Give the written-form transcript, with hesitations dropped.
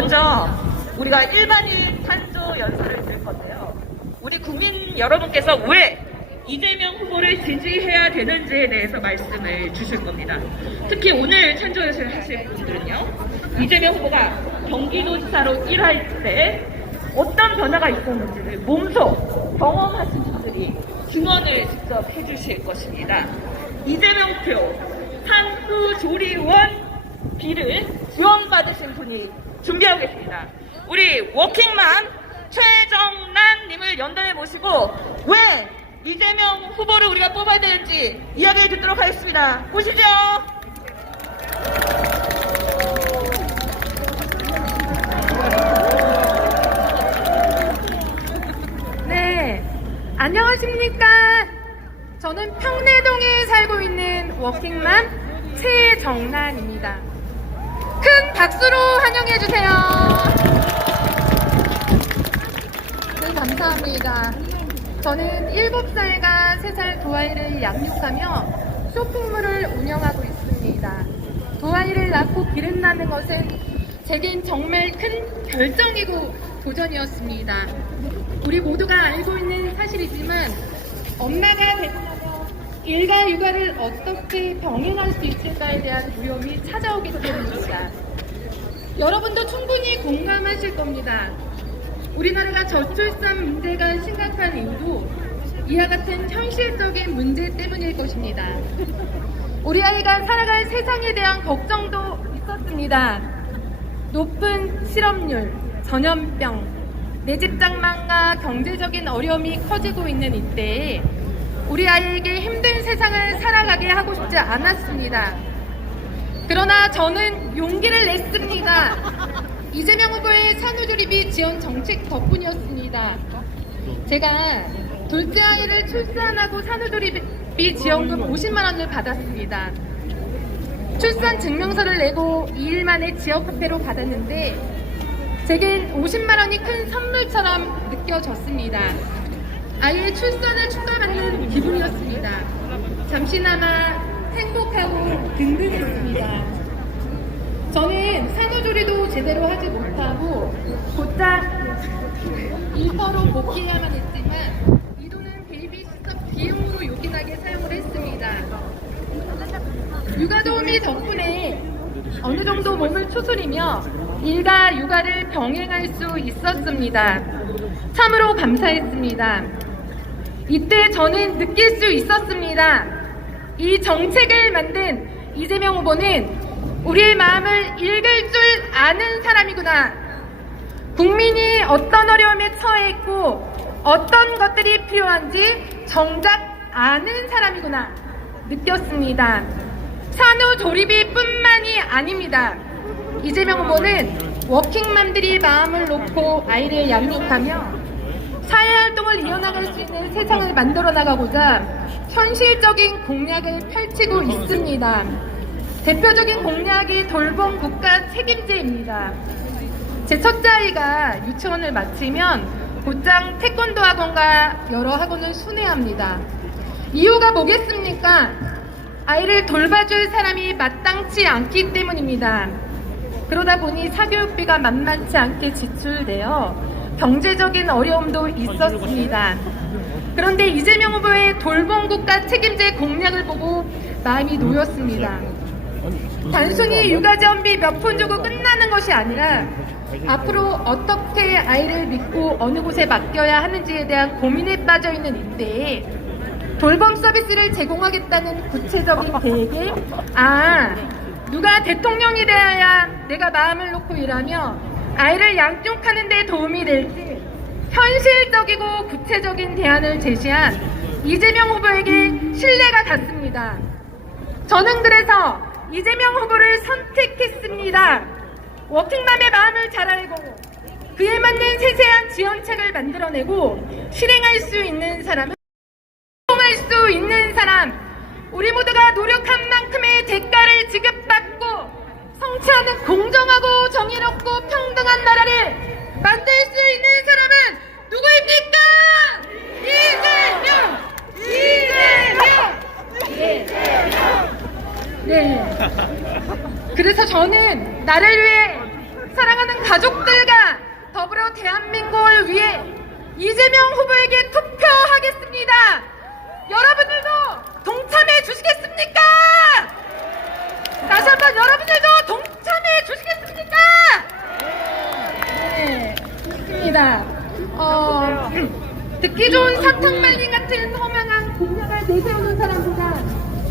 먼저 우리가 일반인 탄조 연설을 들 건데요. 우리 국민 여러분께서 왜 이재명 후보를 지지해야 되는지에 대해서 말씀을 주실 겁니다. 특히 오늘 탄조 연설을 하실 분들은요, 이재명 후보가 경기도지사로 일할 때 어떤 변화가 있었는지를 몸소 경험하신 분들이 증언을 직접 해주실 것입니다. 이재명표 산후조리원 비를 지원받으신 분이 준비하고 계십니다. 우리 워킹맘 최정란님을 연단해 모시고 왜 이재명 후보를 우리가 뽑아야 되는지 이야기를 듣도록 하겠습니다. 보시죠. 네, 안녕하십니까. 저는 평내동에 살고 있는 워킹맘 최정란입니다. 큰 박수로 환영해주세요. 네, 감사합니다. 저는 7살과 3살 두 아이를 양육하며 쇼핑몰을 운영하고 있습니다. 두 아이를 낳고 기른 낳는 것은 제겐 정말 큰 결정이고 도전이었습니다. 우리 모두가 알고 있는 사실이지만 엄마가 되고 일과 육아를 어떻게 병행할 수 있을까에 대한 두려움이 찾아오기 때문입니다. 여러분도 충분히 공감하실 겁니다. 우리나라가 저출산 문제가 심각한 이유도 이와 같은 현실적인 문제 때문일 것입니다. 우리 아이가 살아갈 세상에 대한 걱정도 있었습니다. 높은 실업률, 전염병, 내 집 장만과 경제적인 어려움이 커지고 있는 이때에 우리 아이에게 힘든 세상을 살아가게 하고 싶지 않았습니다. 그러나 저는 용기를 냈습니다. 이재명 후보의 산후조리비 지원 정책 덕분이었습니다. 제가 둘째 아이를 출산하고 산후조리비 지원금 50만 원을 받았습니다. 출산 증명서를 내고 2일 만에 지역화폐로 받았는데 제겐 50만 원이 큰 선물처럼 느껴졌습니다. 아이의 출산을 축하받는 기분이었습니다. 잠시나마 행복하고 든든했습니다. 저는 산후조리도 제대로 하지 못하고 곧장 일터로 복귀해야만 했지만 이 돈은 베이비시터 비용으로 요긴하게 사용을 했습니다. 육아도우미 덕분에 어느 정도 몸을 추스리며 일과 육아를 병행할 수 있었습니다. 참으로 감사했습니다. 이때 저는 느낄 수 있었습니다. 이 정책을 만든 이재명 후보는 우리의 마음을 읽을 줄 아는 사람이구나. 국민이 어떤 어려움에 처해 있고 어떤 것들이 필요한지 정작 아는 사람이구나 느꼈습니다. 산후조리비뿐만이 아닙니다. 이재명 후보는 워킹맘들이 마음을 놓고 아이를 양육하며 사회활동을 이어나갈 수 있는 세상을 만들어 나가고자 현실적인 공약을 펼치고 있습니다. 대표적인 공약이 돌봄 국가 책임제입니다. 제 첫째 아이가 유치원을 마치면 곧장 태권도 학원과 여러 학원을 순회합니다. 이유가 뭐겠습니까? 아이를 돌봐줄 사람이 마땅치 않기 때문입니다. 그러다 보니 사교육비가 만만치 않게 지출되어 경제적인 어려움도 있었습니다. 그런데 이재명 후보의 돌봄국가 책임제 공약을 보고 마음이 놓였습니다. 단순히 육아지원비 몇 푼 주고 끝나는 것이 아니라 앞으로 어떻게 아이를 믿고 어느 곳에 맡겨야 하는지에 대한 고민에 빠져있는 이때에 돌봄 서비스를 제공하겠다는 구체적인 계획에 누가 대통령이 되어야 내가 마음을 놓고 일하며 아이를 양육하는 데 도움이 될지 현실적이고 구체적인 대안을 제시한 이재명 후보에게 신뢰가 갔습니다. 저는 그래서 이재명 후보를 선택했습니다. 워킹맘의 마음을 잘 알고 그에 맞는 세세한 지원책을 만들어내고 실행할 수 있는 사람은 할 수 있는 사람, 우리 모두가 노력한 만큼의 대가를 지급받고 성취하는 공정하고 정의롭고 평등한 나라를 만들 수 있는 사람은 누구입니까? 이재명! 네. 그래서 저는 나를 위해 사랑하는 가족 대한민국을 위해 이재명 후보에게 투표하겠습니다. 여러분들도 동참해 주시겠습니까? 다시 한번 여러분들도 동참해 주시겠습니까? 네, 좋습니다. 듣기 좋은 사탕말린 같은 허망한 공약을 내세우는 사람보다